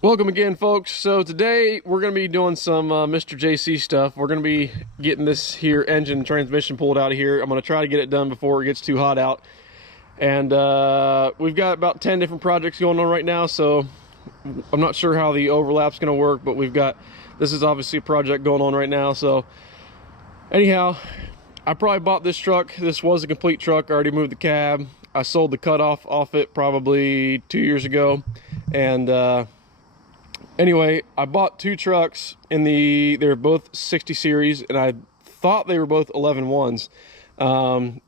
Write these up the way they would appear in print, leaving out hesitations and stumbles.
Welcome again, folks. So today we're going to be doing some Mr. JC stuff. We're going to be getting this here engine transmission pulled out of here. I'm going to try to get it done before it gets too hot out. And we've got about 10 different projects going on right now, so I'm not sure how the overlap's going to work, but this is obviously a project going on right now. So anyhow, I probably bought this truck. This was a complete truck. I already moved the cab. I sold the cutoff off it probably 2 years ago. And anyway, I bought two trucks they're both 60 series, and I thought they were both 11.1s.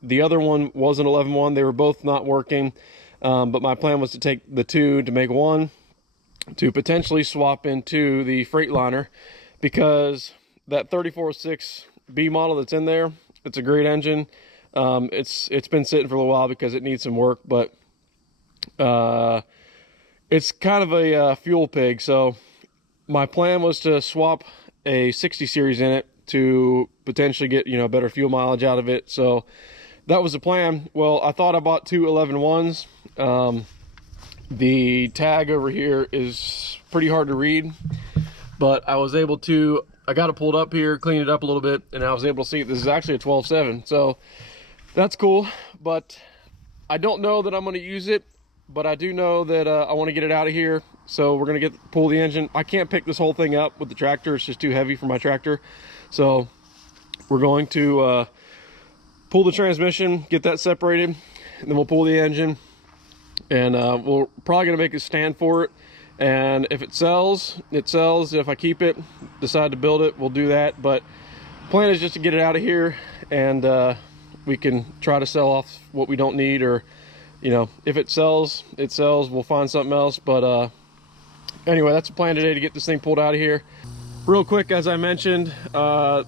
The other one was an 11.1. They were both not working, but my plan was to take the two to make one to potentially swap into the Freightliner, because that 3406 B model that's in there, it's a great engine. It's been sitting for a little while because it needs some work, but it's kind of a fuel pig. So my plan was to swap a 60 series in it to potentially get, better fuel mileage out of it. So that was the plan. Well, I thought I bought two 11.1s. The tag over here is pretty hard to read, but I got it pulled up here, cleaned it up a little bit, and I was able to see this is actually a 12.7. So that's cool, but I don't know that I'm going to use it, but I do know that I want to get it out of here. So we're going to pull the engine. I can't pick this whole thing up with the tractor. It's just too heavy for my tractor. So we're going to pull the transmission, get that separated, and then we'll pull the engine. And we're probably going to make a stand for it. And if it sells, it sells. If I keep it, decide to build it, we'll do that. But plan is just to get it out of here, and we can try to sell off what we don't need, or if it sells, it sells. We'll find something else. But anyway, that's the plan today, to get this thing pulled out of here. Real quick, as I mentioned,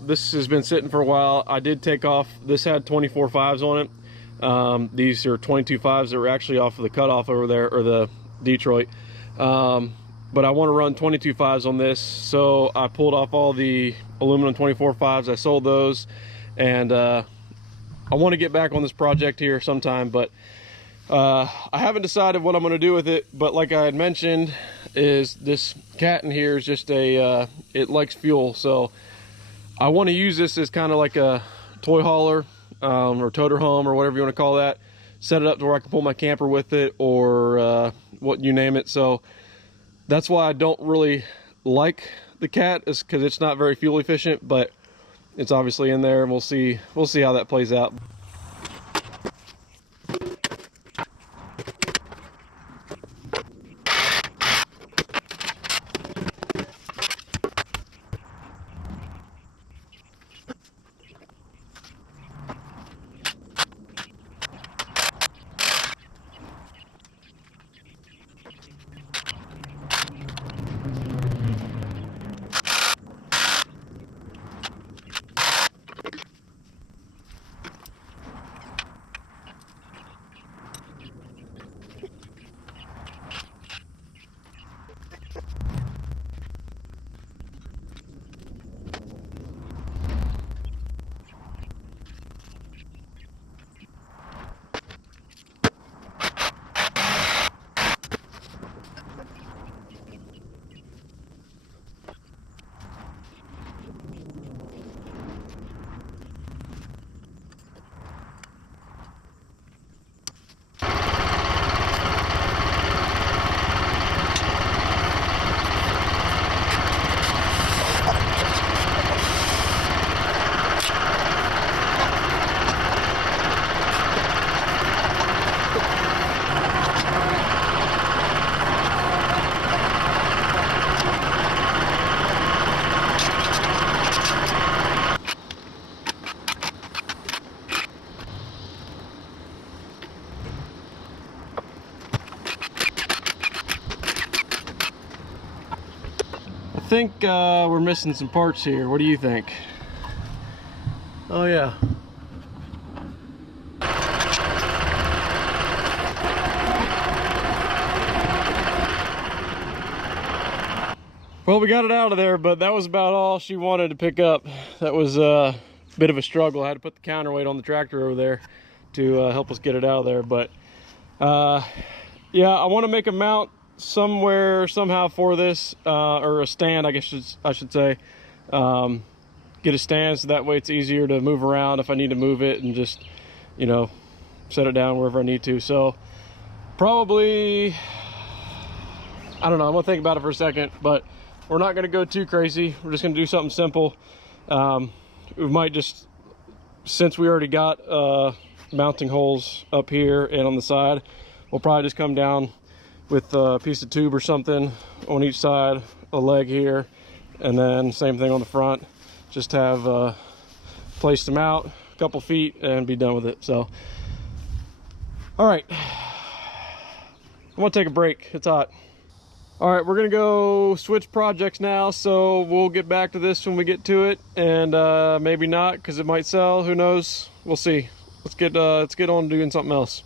this has been sitting for a while. I did take off, this had 24 5s on it. These are 22 5s that were actually off of the cutoff over there, or the Detroit. But I want to run 22 5s on this, so I pulled off all the aluminum 24 5s. I sold those, and I want to get back on this project here sometime, but I haven't decided what I'm going to do with it. But like I had mentioned, is this cat in here is just it likes fuel, so I want to use this as kind of like a toy hauler, or toter home, or whatever you want to call that. Set it up to where I can pull my camper with it, or what you name it. So that's why I don't really like the cat, is because it's not very fuel efficient, but it's obviously in there, and we'll see how that plays out. I think we're missing some parts here. What do you think? Oh yeah. Well, we got it out of there, but that was about all she wanted to pick up. That was a bit of a struggle. I had to put the counterweight on the tractor over there to help us get it out of there. But yeah, I want to make a mount somewhere somehow for this, or a stand, I guess I should say. Get a stand so that way it's easier to move around if I need to move it, and just, you know, set it down wherever I need to. So probably, I don't know, I'm gonna think about it for a second, but we're not gonna go too crazy. We're just gonna do something simple. We might just, since we already got mounting holes up here and on the side, we'll probably just come down with a piece of tube or something on each side, a leg here, and then same thing on the front. Just have placed them out a couple feet and be done with it. So, all right, I'm gonna take a break. It's hot. All right, we're gonna go switch projects now, so we'll get back to this when we get to it, and maybe not, because it might sell. Who knows? We'll see. Let's get on doing something else.